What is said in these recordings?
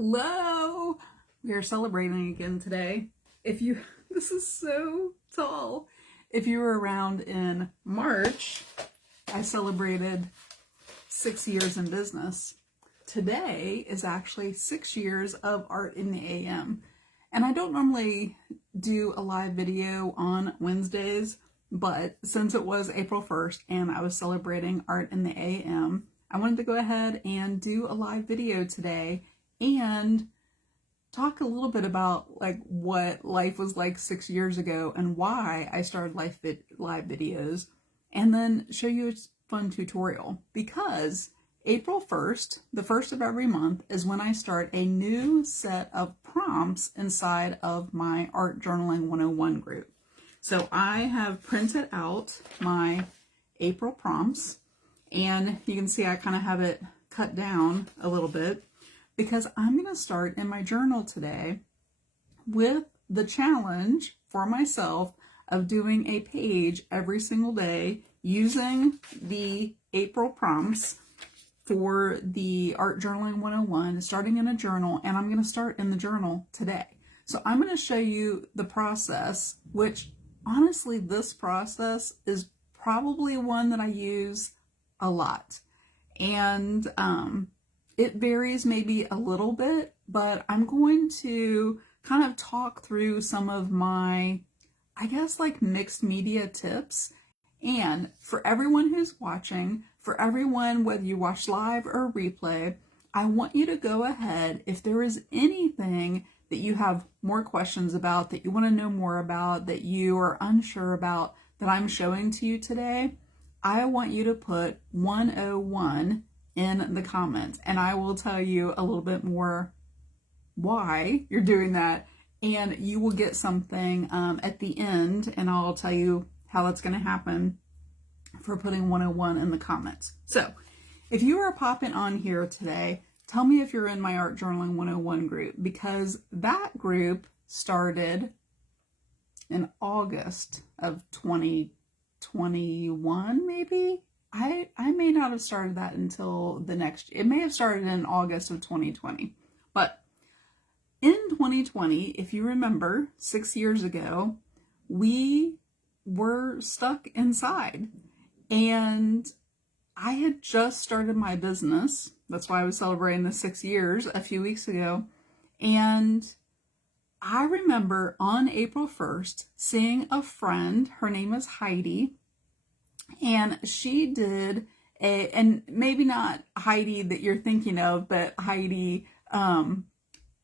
Hello! We are celebrating again today. This is so tall. If you were around in March, I celebrated 6 years in business. Today is actually 6 years of Art in the AM. And I don't normally do a live video on Wednesdays, but since it was April 1st and I was celebrating Art in the AM, I wanted to go ahead and do a live video today and talk a little bit about like what life was like 6 years ago and why I started live videos, and then show you a fun tutorial, because April 1st, the first of every month, is when I start a new set of prompts inside of my Art Journaling 101 group. So I have printed out my April prompts, and you can see I kind of have it cut down a little bit because I'm going to start in my journal today with the challenge for myself of doing a page every single day using the April prompts for the Art Journaling 101, starting in a journal, and I'm going to start in the journal today. So I'm going to show you the process, which honestly, this process is probably one that I use a lot. And it varies maybe a little bit, but I'm going to kind of talk through some of my, I guess, like mixed media tips. And for everyone who's watching, for everyone, whether you watch live or replay, I want you to go ahead, if there is anything that you have more questions about, that you want to know more about, that you are unsure about, that I'm showing to you today, I want you to put 101 in the comments, and I will tell you a little bit more why you're doing that, and you will get something at the end, and I'll tell you how that's going to happen for putting 101 in the comments. So if you are popping on here today, tell me if you're in my Art Journaling 101 group, because that group started in August of 2021, maybe? I may not have started that until the next year. It may have started in August of 2020. But in 2020, if you remember, 6 years ago, we were stuck inside. And I had just started my business. That's why I was celebrating the 6 years a few weeks ago. And I remember on April 1st seeing a friend, her name is Heidi, and she did and maybe not Heidi that you're thinking of, but Heidi,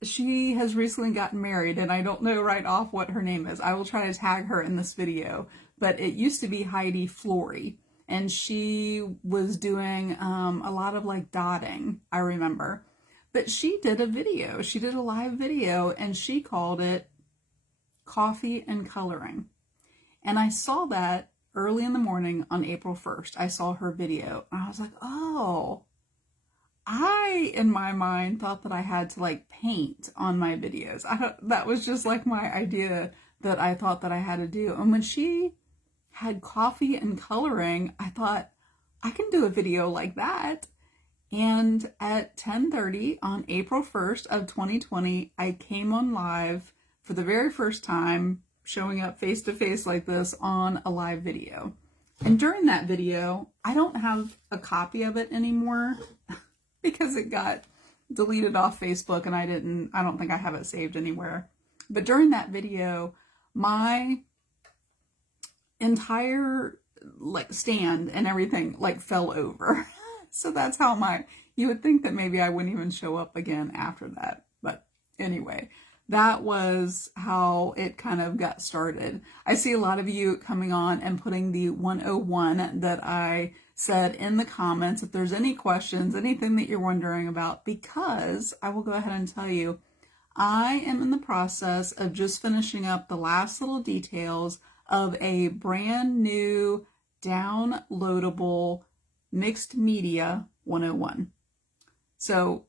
she has recently gotten married, and I don't know right off what her name is. I will try to tag her in this video, but it used to be Heidi Flory, and she was doing a lot of like dotting, I remember. But she did a video, she did a live video, and she called it Coffee and Coloring. And I saw that early in the morning on April 1st. I saw her video, and I was like, oh, I, in my mind, thought that I had to like paint on my videos. That was just like my idea that I thought that I had to do. And when she had coffee and coloring, I thought, I can do a video like that. And at 10:30 on April 1st of 2020, I came on live for the very first time, showing up face to face like this on a live video. And during that video, I don't have a copy of it anymore because it got deleted off Facebook, and I don't think I have it saved anywhere. But during that video, my entire like stand and everything like fell over. So that's how you would think that maybe I wouldn't even show up again after that. But anyway, that was how it kind of got started. I see a lot of you coming on and putting the 101 that I said in the comments if there's any questions, anything that you're wondering about, because I will go ahead and tell you, I am in the process of just finishing up the last little details of a brand new downloadable mixed media 101. So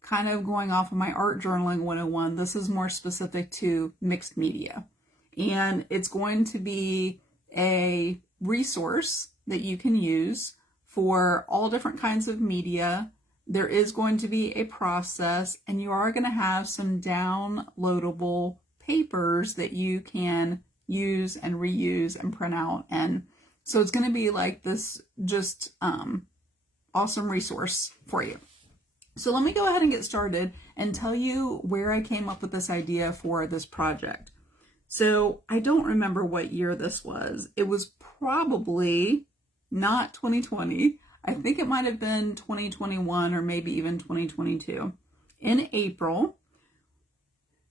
kind of going off of my Art Journaling 101, this is more specific to mixed media. And it's going to be a resource that you can use for all different kinds of media there is going to be a process, and you are going to have some downloadable papers that you can use and reuse and print out. And so it's going to be like this just awesome resource for you. So let me go ahead and get started and tell you where I came up with this idea for this project. So I don't remember what year this was. It was probably not 2020. I think it might have been 2021 or maybe even 2022. In April,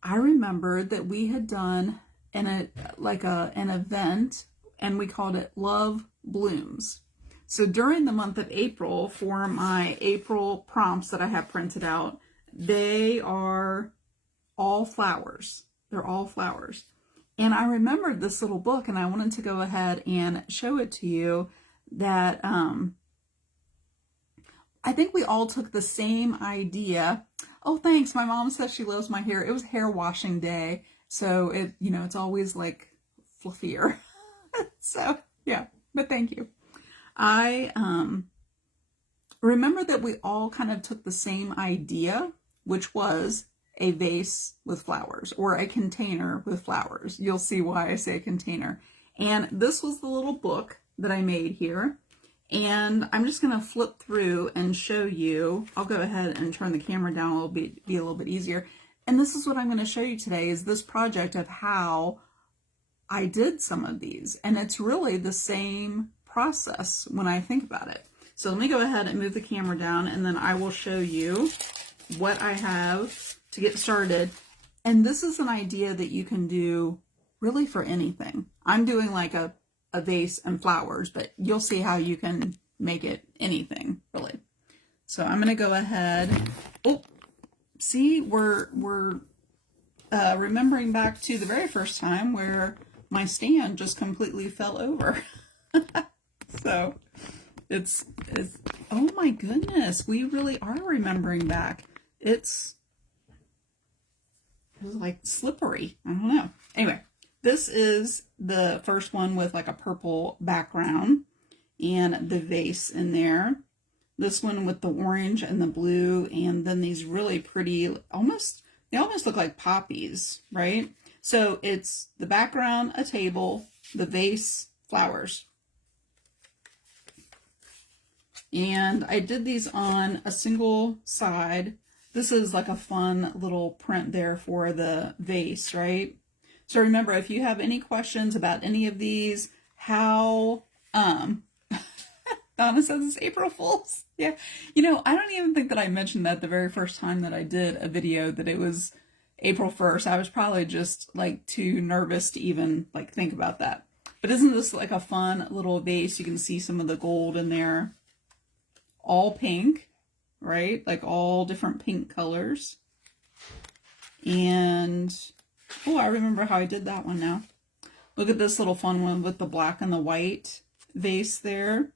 I remembered that we had done an event, and we called it Love Blooms. So during the month of April, for my April prompts that I have printed out, they are all flowers. They're all flowers. And I remembered this little book, and I wanted to go ahead and show it to you that I think we all took the same idea. Oh, thanks. My mom says she loves my hair. It was hair washing day. So it's always like fluffier. So yeah, but thank you. I remember that we all kind of took the same idea, which was a vase with flowers or a container with flowers. You'll see why I say container. And this was the little book that I made here. And I'm just going to flip through and show you. I'll go ahead and turn the camera down a little bit, be a little bit easier. And this is what I'm going to show you today, is this project of how I did some of these. And it's really the same process when I think about it. So let me go ahead and move the camera down, and then I will show you what I have to get started. And this is an idea that you can do really for anything. I'm doing like a vase and flowers, but you'll see how you can make it anything really. So I'm going to go ahead. Oh, see, we're remembering back to the very first time where my stand just completely fell over. So it's oh my goodness, we really are remembering back. It was like slippery. I don't know. Anyway, this is the first one with like a purple background and the vase in there. This one with the orange and the blue, and then these really pretty, they almost look like poppies, right? So it's the background, a table, the vase, flowers. And I did these on a single side. This is like a fun little print there for the vase, right? So remember, if you have any questions about any of these, how, Donna says it's April Fool's. Yeah. I don't even think that I mentioned that the very first time that I did a video that it was April 1st. I was probably just like too nervous to even like think about that. But isn't this like a fun little vase? You can see some of the gold in there. All pink, right? Like all different pink colors. And, oh, I remember how I did that one now. Look at this little fun one with the black and the white vase there.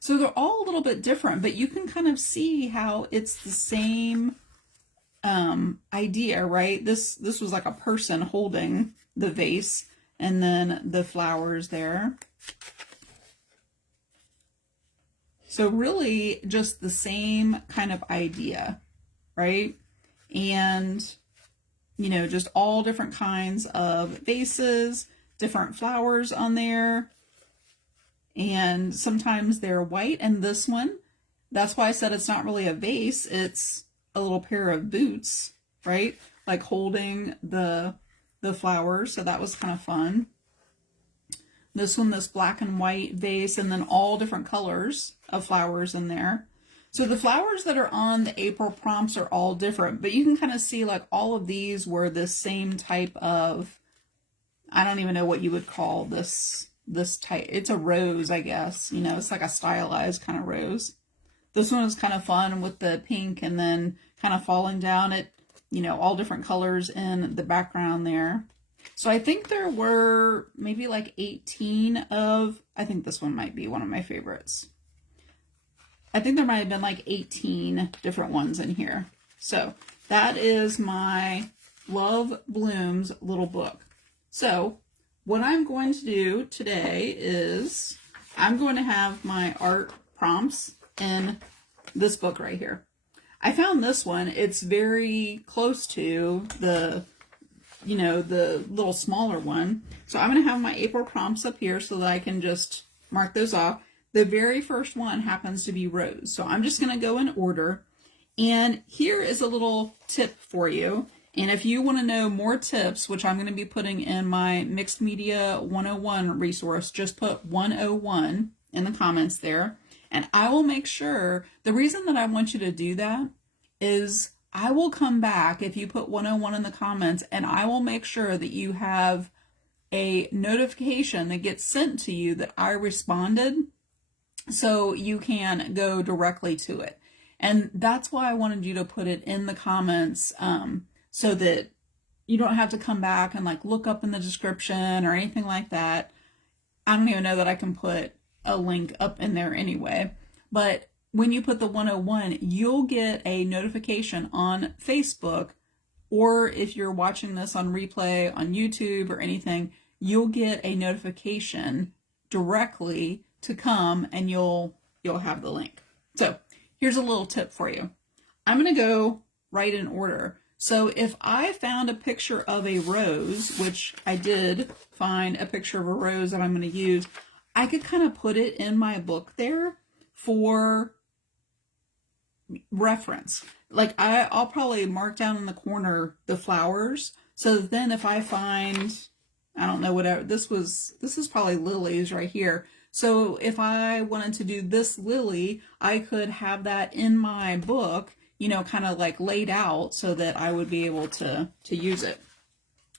So they're all a little bit different, but you can kind of see how it's the same idea, right? This was like a person holding the vase and then the flowers there. So really just the same kind of idea, right? And, just all different kinds of vases, different flowers on there. And sometimes they're white. And this one, that's why I said it's not really a vase. It's a little pair of boots, right? Like holding the flowers. So that was kind of fun. This one, this black and white vase, and then all different colors of flowers in there. So the flowers that are on the April prompts are all different, but you can kind of see like all of these were the same type of, I don't even know what you would call this type. It's a rose, I guess. It's like a stylized kind of rose. This one was kind of fun with the pink and then kind of falling down it, all different colors in the background there. So I think there were maybe like 18 of, I think this one might be one of my favorites. I think there might have been like 18 different ones in here. So that is my Love Blooms little book. So what I'm going to do today is I'm going to have my art prompts in this book right here. I found this one. It's very close to the, you know, the little smaller one. So I'm going to have my April prompts up here so that I can just mark those off. The very first one happens to be rose. So I'm just going to go in order. And here is a little tip for you. And if you want to know more tips, which I'm going to be putting in my Mixed Media 101 resource, just put 101 in the comments there. And I will make sure, the reason that I want you to do that is I will come back if you put 101 in the comments, and I will make sure that you have a notification that gets sent to you that I responded, so you can go directly to it. And that's why I wanted you to put it in the comments, so that you don't have to come back and like look up in the description or anything like that. I don't even know that I can put a link up in there anyway. But when you put the 101, you'll get a notification on Facebook, or if you're watching this on replay on YouTube or anything, you'll get a notification directly to come, and you'll have the link. So here's a little tip for you. I'm going to go right in order. So if I found a picture of a rose, which I did find a picture of a rose that I'm going to use, I could kind of put it in my book there for reference. Like I'll probably mark down in the corner the flowers. So then if I find, I don't know, whatever, this is probably lilies right here. So if I wanted to do this lily, I could have that in my book, you know, kind of like laid out so that I would be able to use it.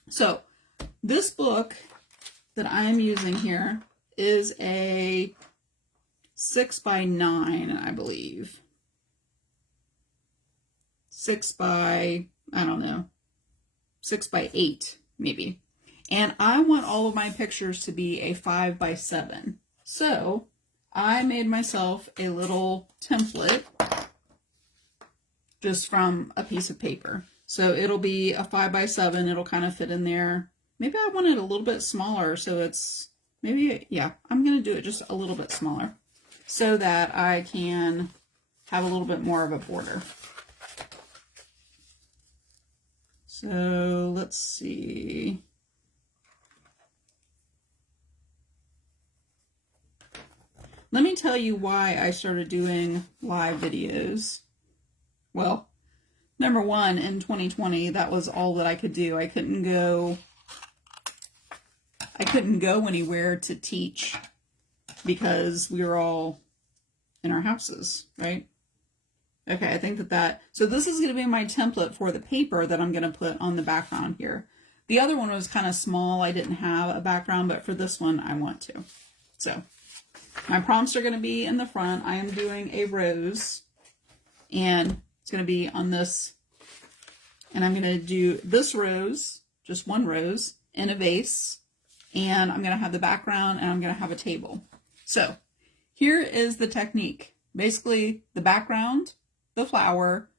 So this book that I'm using here is a 6x9, I believe. 6 by, I don't know, 6x8 maybe. And I want all of my pictures to be a 5x7. So I made myself a little template just from a piece of paper. So it'll be a 5x7. It'll kind of fit in there. Maybe I want it a little bit smaller, so it's maybe, yeah, I'm going to do it just a little bit smaller so that I can have a little bit more of a border. So let's see. Let me tell you why I started doing live videos. Well, number one, in 2020, that was all that I could do. I couldn't go anywhere to teach because we were all in our houses, right? Okay, I think so this is going to be my template for the paper that I'm going to put on the background here. The other one was kind of small. I didn't have a background, but for this one, I want to. So my prompts are going to be in the front. I am doing a rose, and it's going to be on this, and I'm going to do this rose, just one rose, in a vase, and I'm going to have the background, and I'm going to have a table. So here is the technique. Basically, the background, the flower,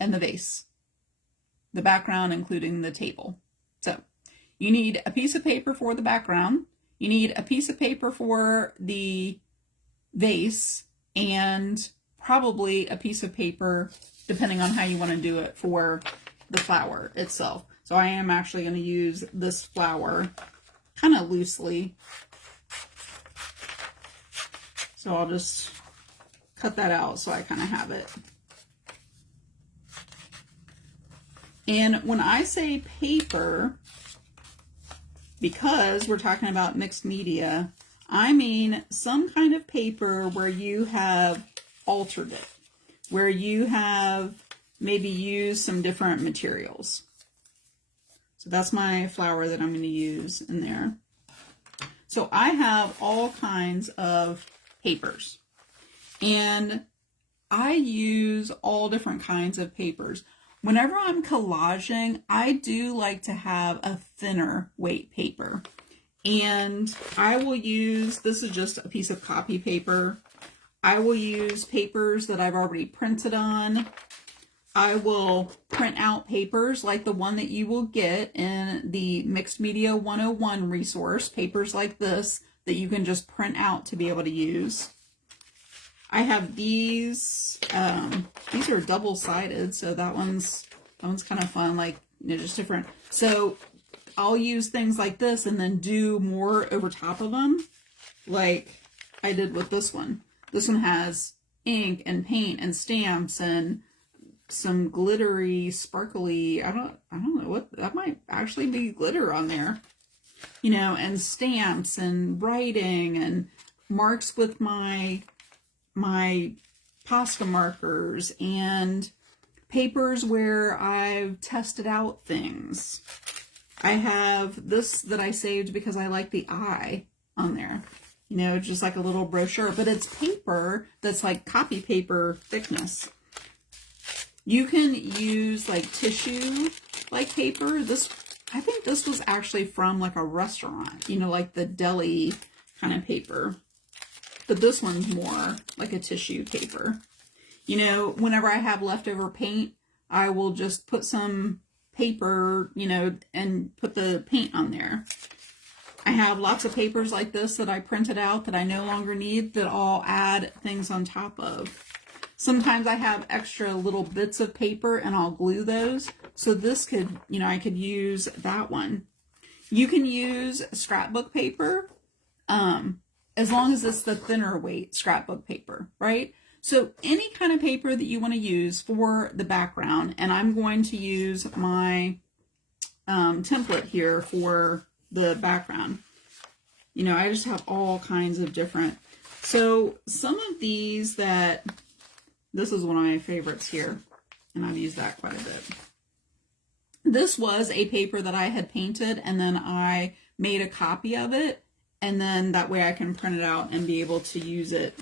and the vase. The background including the table. So you need a piece of paper for the background, you need a piece of paper for the vase, and probably a piece of paper, depending on how you want to do it, for the flower itself. So I am actually going to use this flower kind of loosely. So I'll just cut that out so I kind of have it. And when I say paper, because we're talking about mixed media, I mean some kind of paper where you have altered it, where you have maybe used some different materials. So that's my flower that I'm going to use in there. So I have all kinds of papers, and I use all different kinds of papers. Whenever I'm collaging, I do like to have a thinner weight paper. And I will use, this is just a piece of copy paper. I will use papers that I've already printed on. I will print out papers like the one that you will get in the Mixed Media 101 resource, papers like this that you can just print out to be able to use. I have these are double-sided, so that one's kind of fun, like, you know, just different. So I'll use things like this and then do more over top of them, like I did with this one. This one has ink and paint and stamps and some glittery, sparkly, I don't know what, that might actually be glitter on there, you know, and stamps and writing and marks with my Posca markers and papers where I've tested out things. I have this that I saved because I like the eye on there. You know, just like a little brochure, but it's paper that's like copy paper thickness. You can use like tissue like paper. I think this was actually from like a restaurant, you know, like the deli kind of paper. But this one's more like a tissue paper. You know, whenever I have leftover paint, I will just put some paper, you know, and put the paint on there. I have lots of papers like this that I printed out that I no longer need that I'll add things on top of. Sometimes I have extra little bits of paper and I'll glue those. So this could, you know, I could use that one. You can use scrapbook paper, as long as it's the thinner weight scrapbook paper, right? So any kind of paper that you want to use for the background, and I'm going to use my template here for the background. You know, I just have all kinds of different. So some of these this is one of my favorites here, and I've used that quite a bit. This was a paper that I had painted, and then I made a copy of it, and then that way I can print it out and be able to use it.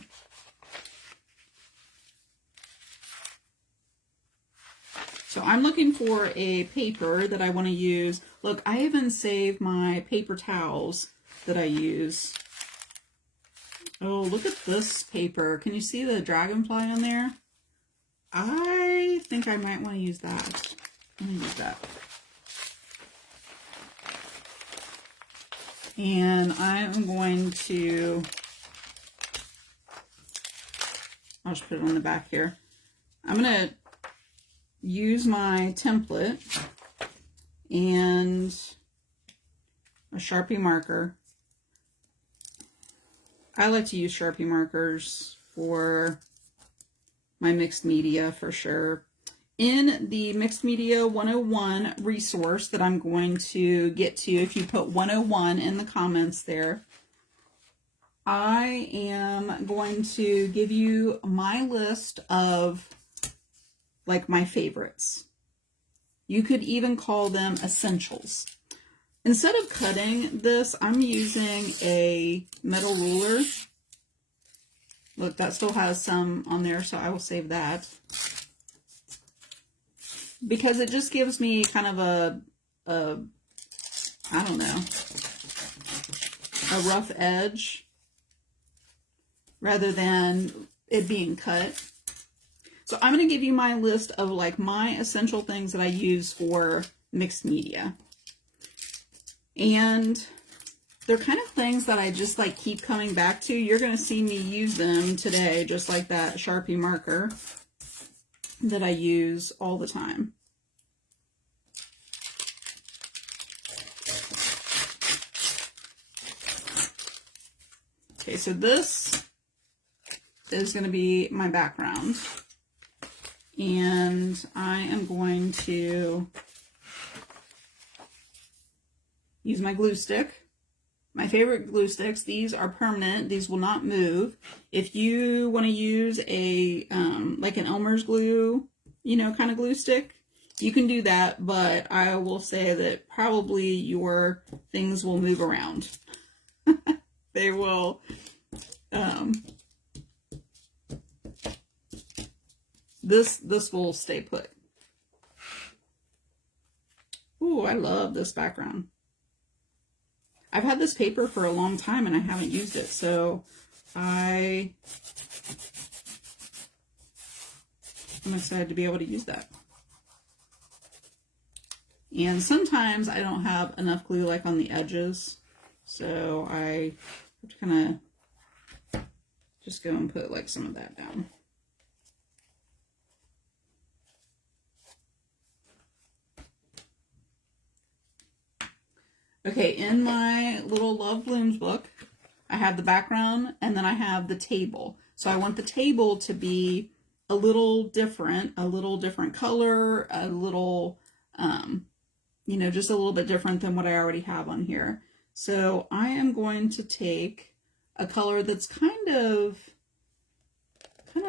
So I'm looking for a paper that I want to use. Look, I even saved my paper towels that I use. Oh, look at this paper. Can you see the dragonfly in there? I think I might want to use that. I'm going to use that. And I'm going to, I'll just put it on the back here. I'm going to use my template and a Sharpie marker. I like to use Sharpie markers for my mixed media for sure. In the Mixed Media 101 resource that I'm going to get to, if you put 101 in the comments there, I am going to give you my list of like my favorites. You could even call them essentials. Instead of cutting this, I'm using a metal ruler. Look, that still has some on there, so I will save that. Because it just gives me kind of a I don't know, a rough edge rather than it being cut. So I'm going to give you my list of like my essential things that I use for mixed media. And they're kind of things that I just like keep coming back to. You're going to see me use them today, just like that Sharpie marker that I use all the time. Okay, so this is going to be my background. And I am going to use my glue stick. My favorite glue sticks. These are permanent. These will not move. If you want to use a like an Elmer's glue, you know, kind of glue stick, you can do that. But I will say that probably your things will move around. They will. This will stay put. Ooh, I love this background. I've had this paper for a long time and I haven't used it, so I'm excited to be able to use that. And sometimes I don't have enough glue like on the edges, so I have to kind of just go and put like some of that down. Okay, in my little Love Blooms book, I have the background and then I have the table. So I want the table to be a little different color, a little, you know, just a little bit different than what I already have on here. So I am going to take a color that's kind of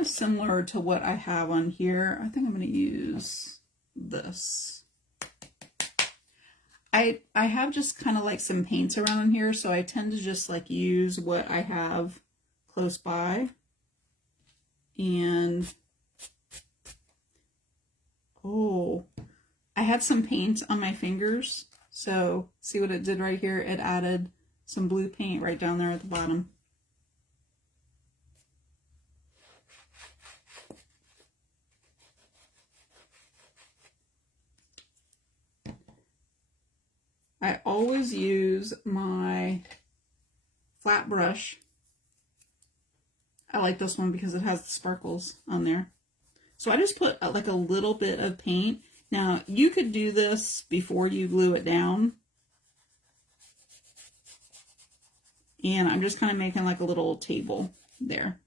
similar to what I have on here. I think I'm going to use this. I have just kind of like some paints around in here, so I tend to just like use what I have close by. And oh, I had some paint on my fingers, so see what it did right here? It added some blue paint right down there at the bottom. I always use my flat brush. I like this one because it has the sparkles on there. So I just put like a little bit of paint. Now you could do this before you glue it down. And I'm just kind of making like a little table there.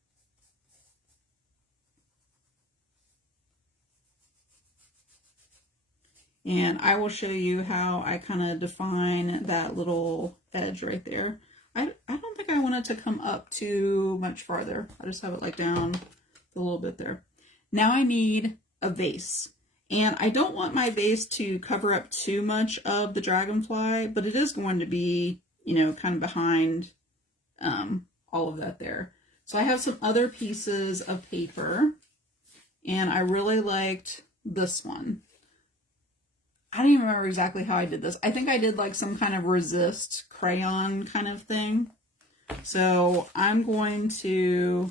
And I will show you how I kind of define that little edge right there. I don't think I want it to come up too much farther. I just have it like down a little bit there. Now I need a vase. And I don't want my vase to cover up too much of the dragonfly, but it is going to be, you know, kind of behind all of that there. So I have some other pieces of paper, and I really liked this one. I don't even remember exactly how I did this. I think I did like some kind of resist crayon kind of thing. So I'm going to,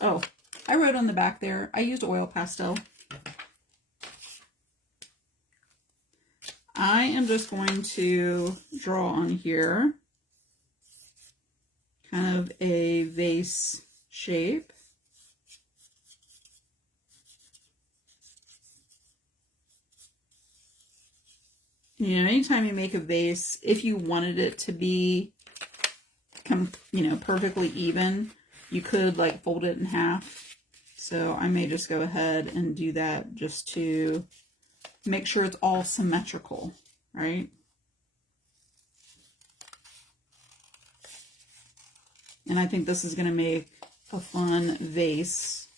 oh, I wrote on the back there, I used oil pastel. I am just going to draw on here kind of a vase shape. You know, anytime you make a vase, if you wanted it to be, you know, perfectly even, you could like fold it in half. So I may just go ahead and do that just to make sure it's all symmetrical, right? And I think this is going to make a fun vase.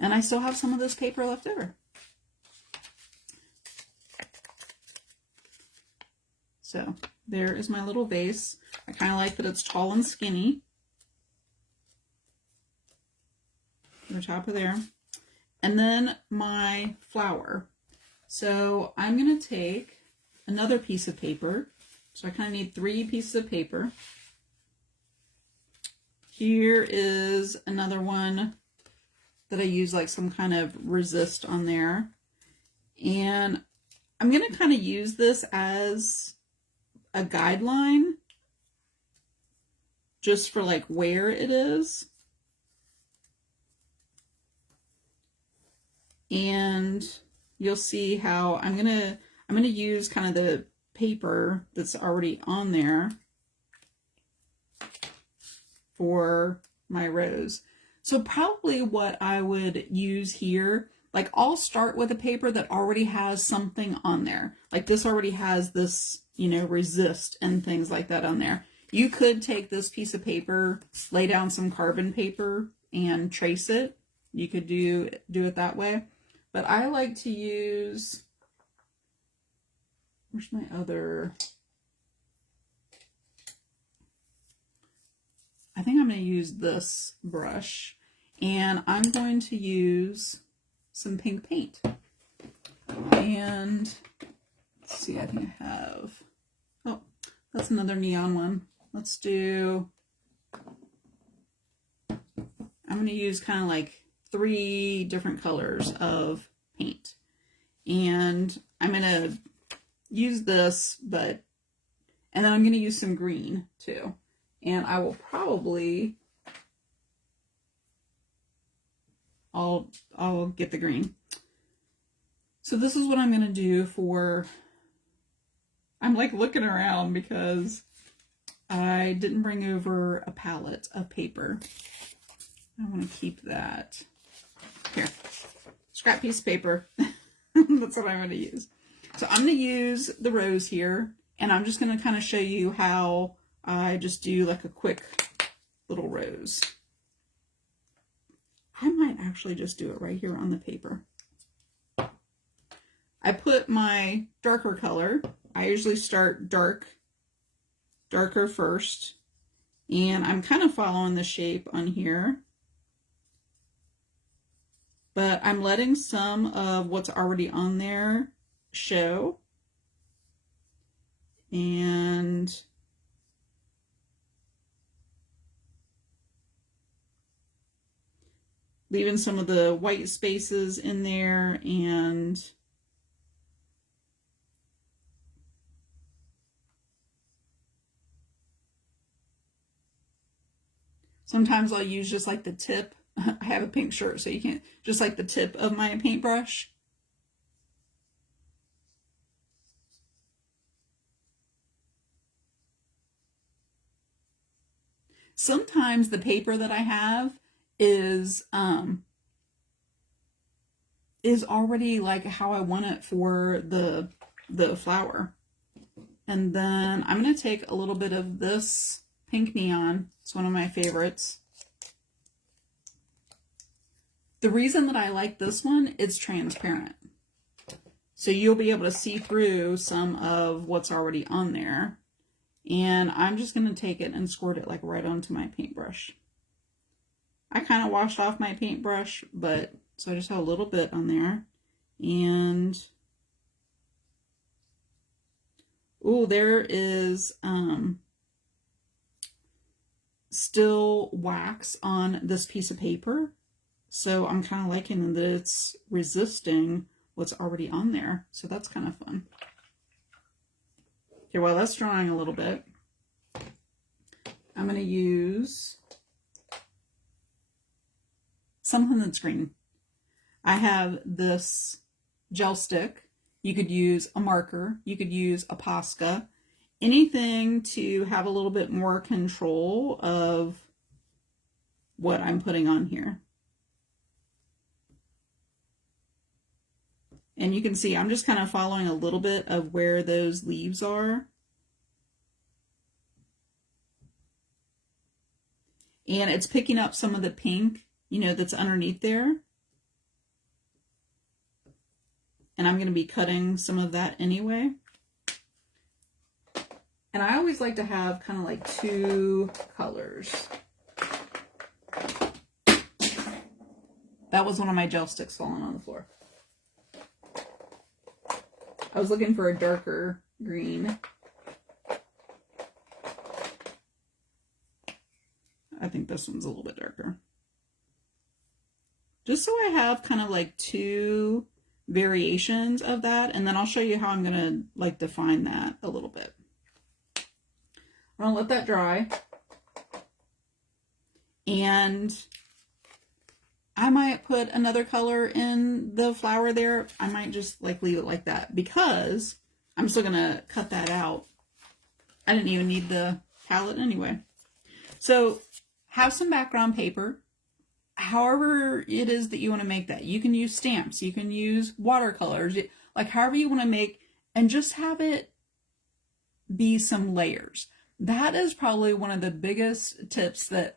And I still have some of this paper left over. So there is my little vase. I kind of like that it's tall and skinny. On top of there. And then my flower. So I'm going to take another piece of paper. So I kind of need 3 pieces of paper. Here is another one that I use like some kind of resist on there. And I'm going to kind of use this as a guideline just for like where it is. And you'll see how I'm going to use kind of the paper that's already on there for my rose. So probably what I would use here, like I'll start with a paper that already has something on there. Like this already has this, you know, resist and things like that on there. You could take this piece of paper, lay down some carbon paper and trace it. You could do it that way. But I like to use, where's my other, I think I'm going to use this brush. And I'm going to use some pink paint. And let's see, I think I have, oh, that's another neon one. Let's do, I'm going to use kind of like 3 different colors of paint. And I'm going to use this, but And then I'm going to use some green too. And I will probably, I'll get the green. So this is what I'm going to do for, I'm like looking around because I didn't bring over a palette of paper. I want to keep that. Here, scrap piece of paper. That's what I'm going to use. So I'm going to use the rose here, and I'm just going to kind of show you how I just do like a quick little rose. I might actually just do it right here on the paper. I put my darker color. I usually start darker first, and I'm kind of following the shape on here. But I'm letting some of what's already on there show. And leaving some of the white spaces in there, and sometimes I'll use just like the tip. I have a pink shirt, so you can't, just like the tip of my paintbrush. Sometimes the paper that I have is already like how I want it for the flower. And then I'm going to take a little bit of this pink neon. It's one of my favorites. The reason that I like this one, it's transparent. So you'll be able to see through some of what's already on there. And I'm just going to take it and squirt it like right onto my paintbrush. I kind of washed off my paintbrush, but so I just have a little bit on there. And oh, there is still wax on this piece of paper. So I'm kind of liking that it's resisting what's already on there. So that's kind of fun. Okay, while that's drying a little bit, I'm going to use something that's green. I have this gel stick. You could use a marker. You could use a Posca. Anything to have a little bit more control of what I'm putting on here. And you can see I'm just kind of following a little bit of where those leaves are. And it's picking up some of the pink, you know, that's underneath there. And I'm going to be cutting some of that anyway. And I always like to have kind of like two colors. That was one of my gel sticks falling on the floor. I was looking for a darker green. I think this one's a little bit darker. Just so I have kind of like two variations of that, and then I'll show you how I'm gonna like define that a little bit. I'm gonna let that dry, and I might put another color in the flower there. I might just like leave it like that because I'm still gonna cut that out. I didn't even need the palette anyway. So have some background paper. However it is that you want to make that. You can use stamps. You can use watercolors. Like however you want to make, and just have it be some layers. That is probably one of the biggest tips that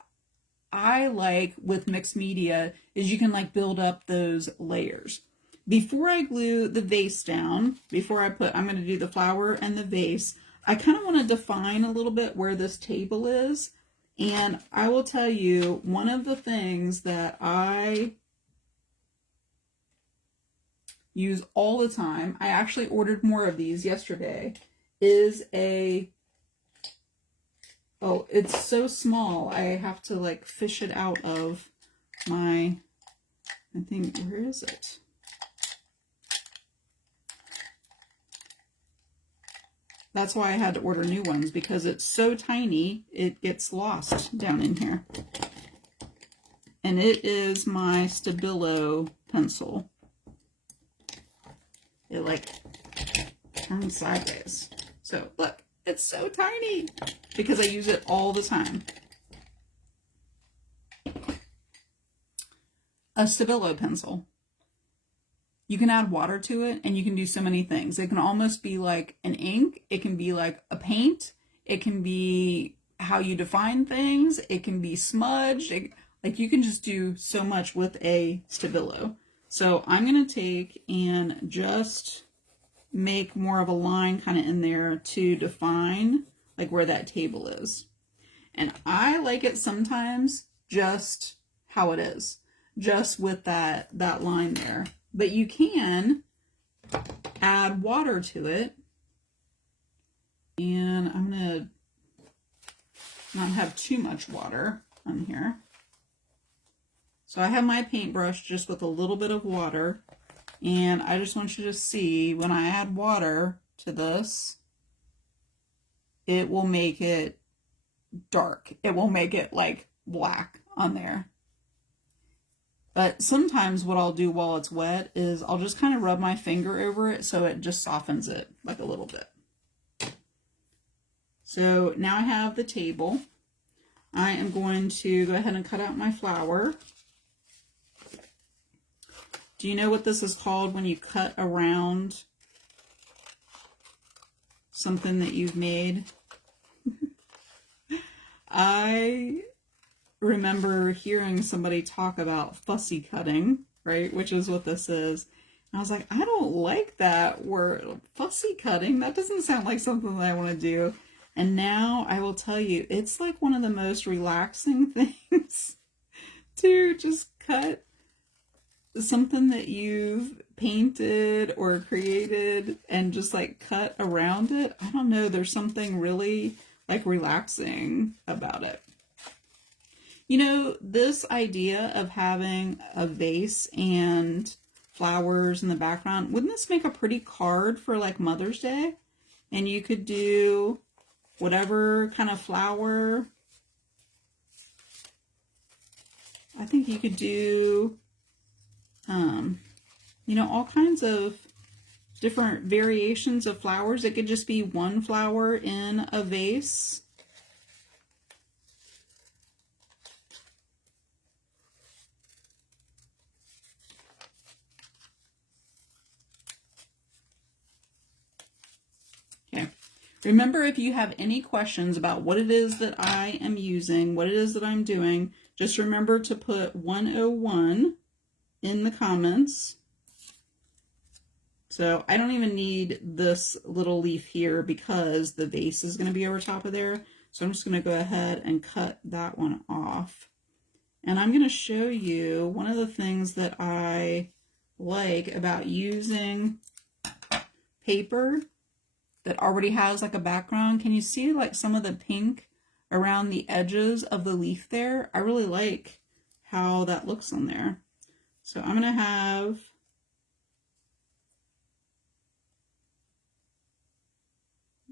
I like with mixed media is you can like build up those layers. Before I glue the vase down, before I'm going to do the flower and the vase, I kind of want to define a little bit where this table is. And I will tell you, one of the things that I use all the time, I actually ordered more of these yesterday, is oh, it's so small, I have to like fish it out of my, I think, where is it? That's why I had to order new ones, because it's so tiny, it gets lost down in here. And it is my Stabilo pencil. It like turns sideways. So look, it's so tiny because I use it all the time. A Stabilo pencil. You can add water to it and you can do so many things. It can almost be like an ink. It can be like a paint. It can be how you define things. It can be smudged. Like you can just do so much with a Stabilo. So I'm going to take and just make more of a line kind of in there to define like where that table is. And I like it sometimes just how it is, just with that line there. But you can add water to it. And I'm going to not have too much water on here. So I have my paintbrush just with a little bit of water. And I just want you to see when I add water to this, it will make it dark. It will make it like black on there. But sometimes what I'll do while it's wet is I'll just kind of rub my finger over it so it just softens it like a little bit. So now I have the table. I am going to go ahead and cut out my flower. Do you know what this is called when you cut around something that you've made? I remember hearing somebody talk about fussy cutting, right? Which is what this is. And I was like, I don't like that word, fussy cutting. That doesn't sound like something that I want to do. And now I will tell you, it's like one of the most relaxing things to just cut something that you've painted or created and just like cut around it. I don't know, there's something really like relaxing about it. You know, this idea of having a vase and flowers in the background, wouldn't this make a pretty card for like Mother's Day? And you could do whatever kind of flower. I think you could do you know, all kinds of different variations of flowers. It could just be one flower in a vase. Okay. Remember, if you have any questions about what it is that I am using, what it is that I'm doing, just remember to put 101 in the comments. So I don't even need this little leaf here because the vase is going to be over top of there. So I'm just going to go ahead and cut that one off. And I'm going to show you one of the things that I like about using paper that already has like a background. Can you see like some of the pink around the edges of the leaf there? I really like how that looks on there. So I'm going to have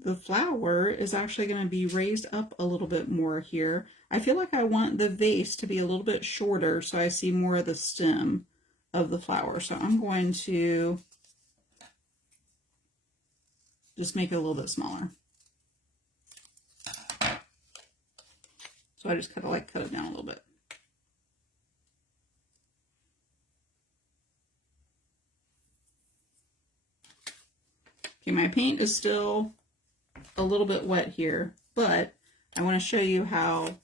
the flower is actually going to be raised up a little bit more here. I feel like I want the vase to be a little bit shorter so I see more of the stem of the flower. So I'm going to just make it a little bit smaller. So I just kind of like cut it down a little bit. Okay, my paint is still a little bit wet here, but I want to show you how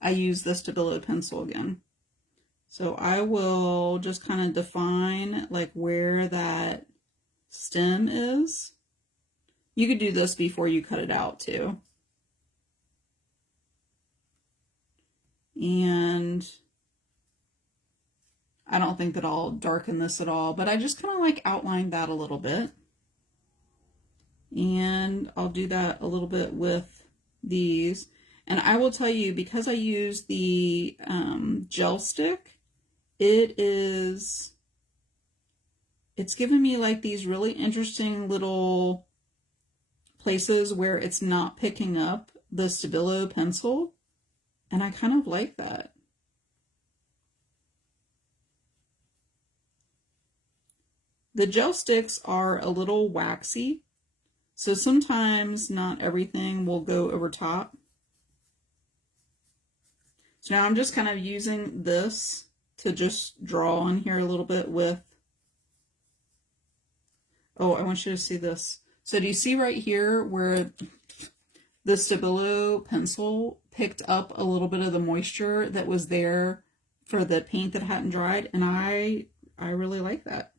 I use the Stabilo pencil again. So I will just kind of define like where that stem is. You could do this before you cut it out too. And I don't think that I'll darken this at all, but I just kind of like outline that a little bit. And I'll do that a little bit with these. And I will tell you, because I use the gel stick, it's given me like these really interesting little places where it's not picking up the Stabilo pencil, and I kind of like that. The gel sticks are a little waxy, so sometimes not everything will go over top. So now I'm just kind of using this to just draw on here a little bit with, oh, I want you to see this. So do you see right here where the Stabilo pencil picked up a little bit of the moisture that was there for the paint that hadn't dried? And I really like that.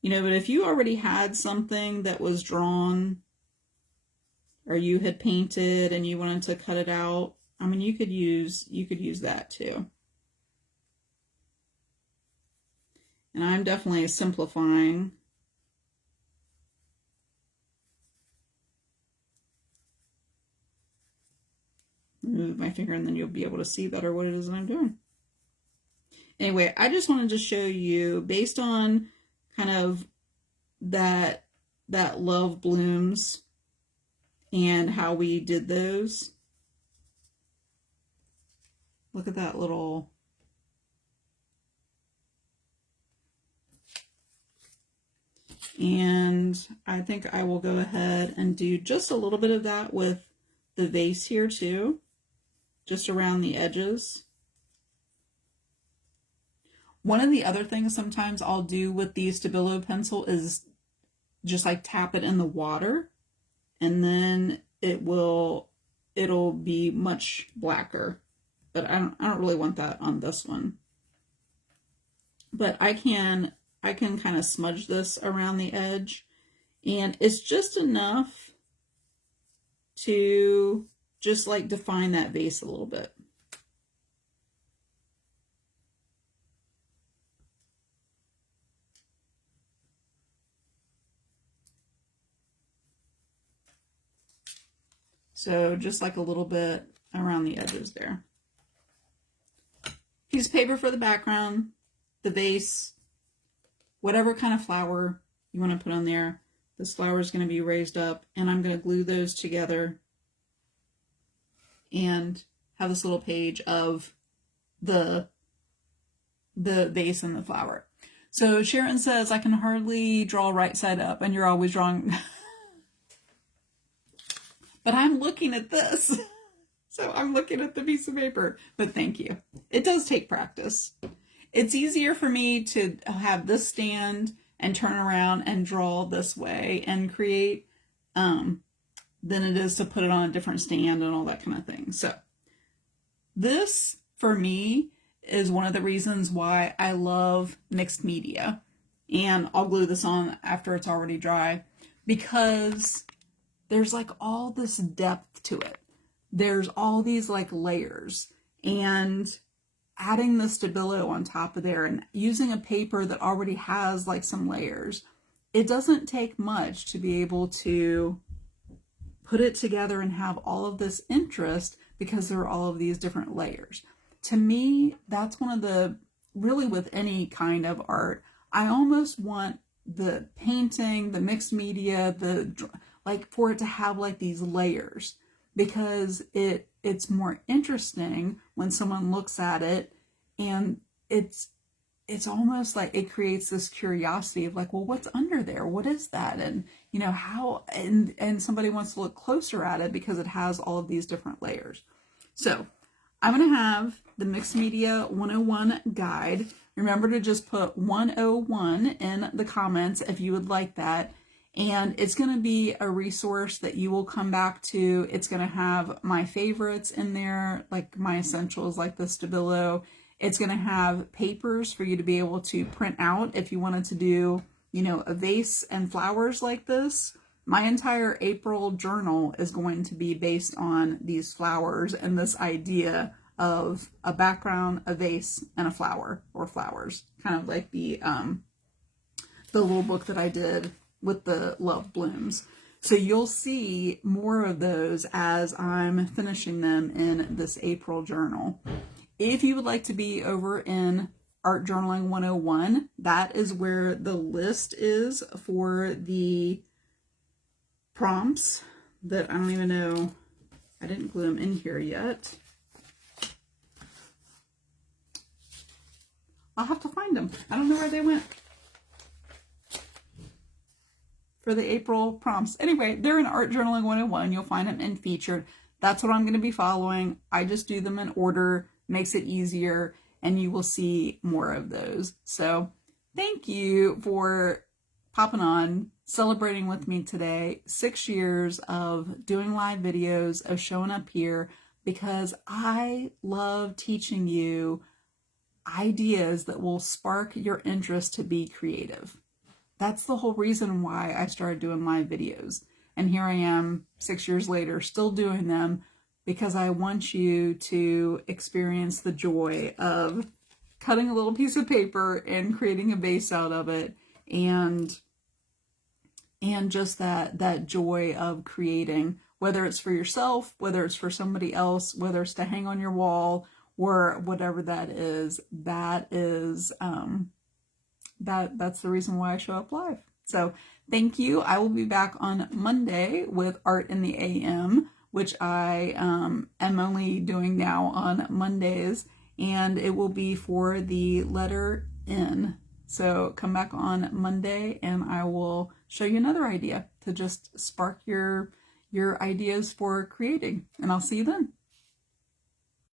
You know, but if you already had something that was drawn, or you had painted and you wanted to cut it out, I mean, you could use that too. And I'm definitely simplifying. Move my finger and then you'll be able to see better what it is that I'm doing. Anyway, I just wanted to show you, based on kind of that Love Blooms and how we did those. Look at that little, and I think I will go ahead and do just a little bit of that with the vase here too, just around the edges. One of the other things sometimes I'll do with the Stabilo pencil is just like tap it in the water, and then it'll be much blacker. But I don't really want that on this one. But I can kind of smudge this around the edge, and it's just enough to just like define that vase a little bit. So just like a little bit around the edges there. Piece of paper for the background, the vase, whatever kind of flower you want to put on there. This flower is going to be raised up, and I'm going to glue those together and have this little page of the vase and the flower. So Sharon says, I can hardly draw right side up, and you're always drawing. But I'm looking at this. So I'm looking at the piece of paper. But thank you. It does take practice. It's easier for me to have this stand and turn around and draw this way and create than it is to put it on a different stand and all that kind of thing. So this, for me, is one of the reasons why I love mixed media. And I'll glue this on after it's already dry, because there's like all this depth to it. There's all these like layers, and adding the Stabilo on top of there and using a paper that already has like some layers, it doesn't take much to be able to put it together and have all of this interest, because there are all of these different layers. To me, that's one of the, really with any kind of art, I almost want the painting, the mixed media, like for it to have like these layers, because it's more interesting when someone looks at it, and it's almost like it creates this curiosity of like, well, what's under there? What is that? And you know, how, and somebody wants to look closer at it because it has all of these different layers. So I'm going to have the Mixed Media 101 guide. Remember to just put 101 in the comments if you would like that. And it's going to be a resource that you will come back to. It's going to have my favorites in there, like my essentials, like the Stabilo. It's going to have papers for you to be able to print out if you wanted to do, you know, a vase and flowers like this. My entire April journal is going to be based on these flowers and this idea of a background, a vase, and a flower, or flowers. Kind of like the little book that I did with the Love Blooms. So you'll see more of those as I'm finishing them in this April journal. If you would like to be over in Art Journaling 101. That is where the list is for the prompts that I don't even know. I didn't glue them in here yet. I'll have to find them. I don't know where they went for the April prompts. Anyway, they're in Art Journaling 101. You'll find them in Featured. That's what I'm going to be following. I just do them in order, makes it easier, and you will see more of those. So thank you for popping on, celebrating with me today. 6 years of doing live videos, of showing up here, because I love teaching you ideas that will spark your interest to be creative. That's the whole reason why I started doing live videos. And here I am 6 years later, still doing them, because I want you to experience the joy of cutting a little piece of paper and creating a base out of it, and just that joy of creating, whether it's for yourself, whether it's for somebody else, whether it's to hang on your wall, or whatever that is, that's the reason why I show up live. So thank you. I will be back on Monday with Art in the AM, which I am only doing now on Mondays, and it will be for the letter N. So come back on Monday and I will show you another idea to just spark your ideas for creating, and I'll see you then.